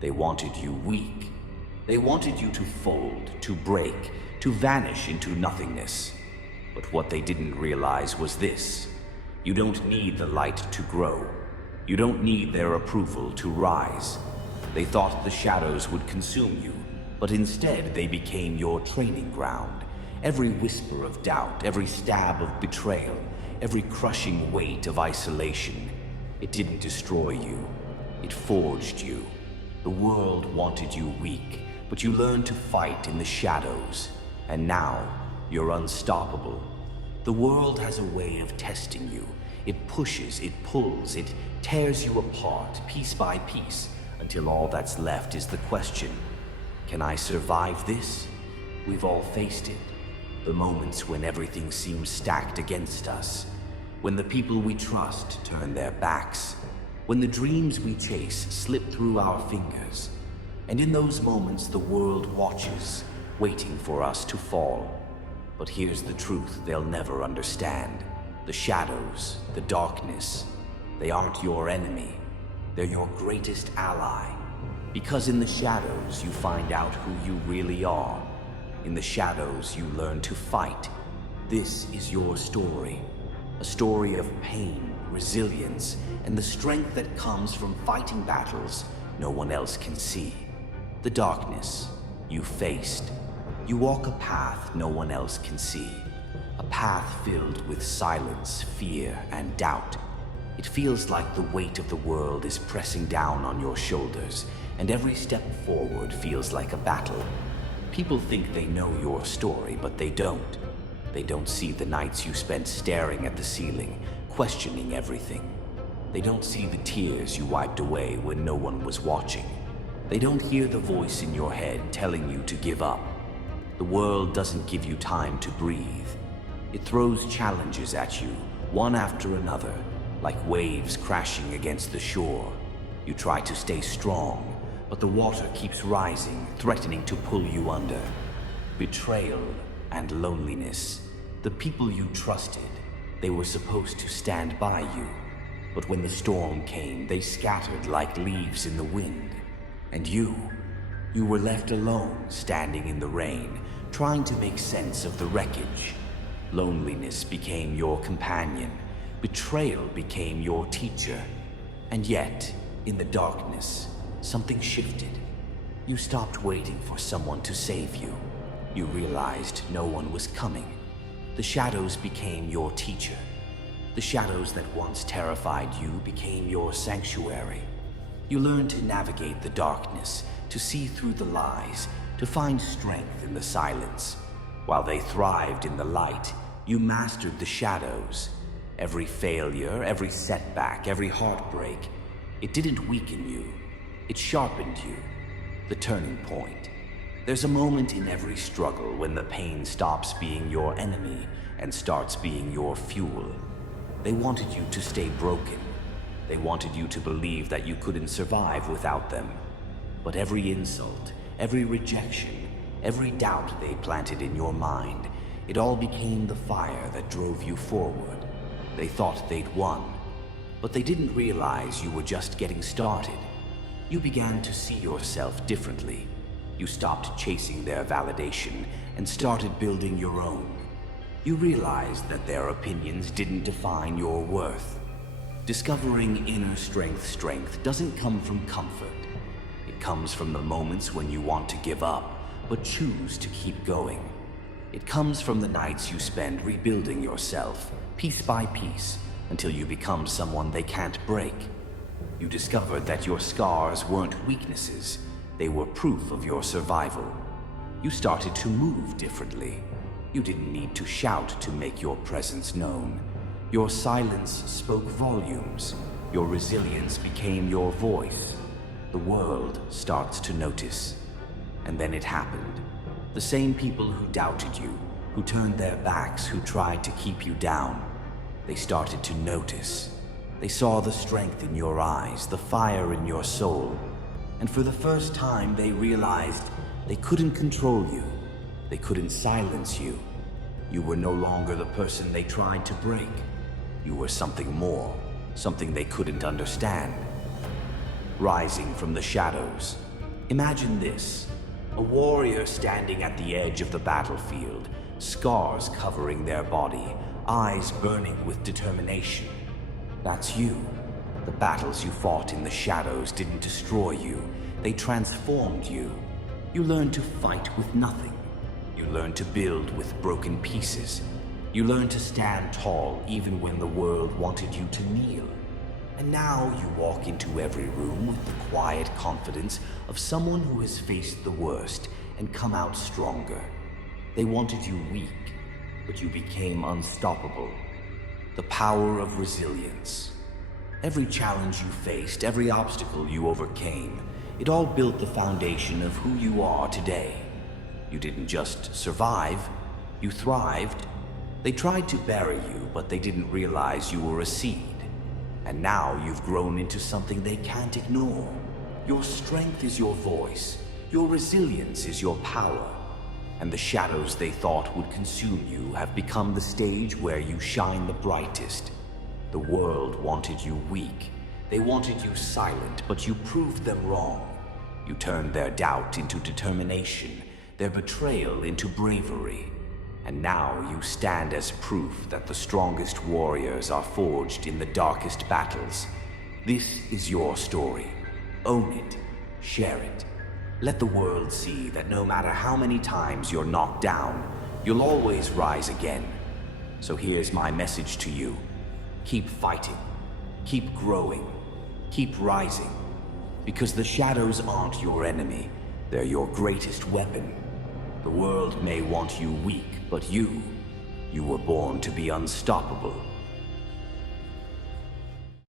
They wanted you weak. They wanted you to fold, to break, to vanish into nothingness. But what they didn't realize was this. You don't need the light to grow. You don't need their approval to rise. They thought the shadows would consume you, but instead they became your training ground. Every whisper of doubt, every stab of betrayal, every crushing weight of isolation. It didn't destroy you. It forged you. The world wanted you weak, but you learned to fight in the shadows. And now, you're unstoppable. The world has a way of testing you. It pushes, it pulls, it tears you apart, piece by piece, until all that's left is the question, can I survive this? We've all faced it. The moments when everything seems stacked against us. When the people we trust turn their backs. When the dreams we chase slip through our fingers. And in those moments the world watches, waiting for us to fall. But here's the truth they'll never understand. The shadows, the darkness, they aren't your enemy. They're your greatest ally. Because in the shadows you find out who you really are. In the shadows you learn to fight. This is your story. A story of pain, resilience, and the strength that comes from fighting battles no one else can see. The darkness you faced. You walk a path no one else can see. A path filled with silence, fear, and doubt. It feels like the weight of the world is pressing down on your shoulders, and every step forward feels like a battle. People think they know your story, but they don't. They don't see the nights you spent staring at the ceiling, questioning everything. They don't see the tears you wiped away when no one was watching. They don't hear the voice in your head telling you to give up. The world doesn't give you time to breathe. It throws challenges at you, one after another, like waves crashing against the shore. You try to stay strong, but the water keeps rising, threatening to pull you under. Betrayal and loneliness. The people you trusted, they were supposed to stand by you. But when the storm came, they scattered like leaves in the wind. And you were left alone, standing in the rain, trying to make sense of the wreckage. Loneliness became your companion. Betrayal became your teacher. And yet, in the darkness, something shifted. You stopped waiting for someone to save you. You realized no one was coming. The shadows became your teacher. The shadows that once terrified you became your sanctuary. You learned to navigate the darkness, to see through the lies, to find strength in the silence. While they thrived in the light, you mastered the shadows. Every failure, every setback, every heartbreak, it didn't weaken you. It sharpened you. The turning point. There's a moment in every struggle when the pain stops being your enemy and starts being your fuel. They wanted you to stay broken. They wanted you to believe that you couldn't survive without them. But every insult, every rejection, every doubt they planted in your mind, it all became the fire that drove you forward. They thought they'd won, but they didn't realize you were just getting started. You began to see yourself differently. You stopped chasing their validation and started building your own. You realized that their opinions didn't define your worth. Discovering inner strength doesn't come from comfort. It comes from the moments when you want to give up, but choose to keep going. It comes from the nights you spend rebuilding yourself, piece by piece, until you become someone they can't break. You discovered that your scars weren't weaknesses, they were proof of your survival. You started to move differently. You didn't need to shout to make your presence known. Your silence spoke volumes. Your resilience became your voice. The world starts to notice. And then it happened. The same people who doubted you, who turned their backs, who tried to keep you down, they started to notice. They saw the strength in your eyes, the fire in your soul. And for the first time, they realized they couldn't control you. They couldn't silence you. You were no longer the person they tried to break. You were something more, something they couldn't understand. Rising from the shadows, Imagine this. A warrior standing at the edge of the battlefield, scars covering their body, eyes burning with determination. That's you. The battles you fought in the shadows didn't destroy you. They transformed you. You learned to fight with nothing. You learned to build with broken pieces. You learned to stand tall even when the world wanted you to kneel. And now you walk into every room with the quiet confidence of someone who has faced the worst and come out stronger. They wanted you weak, but you became unstoppable. The power of resilience. Every challenge you faced, every obstacle you overcame, it all built the foundation of who you are today. You didn't just survive, you thrived. They tried to bury you, but they didn't realize you were a seed. And now you've grown into something they can't ignore. Your strength is your voice. Your resilience is your power. And the shadows they thought would consume you have become the stage where you shine the brightest. The world wanted you weak. They wanted you silent, but you proved them wrong. You turned their doubt into determination, their betrayal into bravery. And now you stand as proof that the strongest warriors are forged in the darkest battles. This is your story. Own it. Share it. Let the world see that no matter how many times you're knocked down, you'll always rise again. So here's my message to you. Keep fighting. Keep growing. Keep rising. Because the shadows aren't your enemy. They're your greatest weapon. The world may want you weak, but you were born to be unstoppable.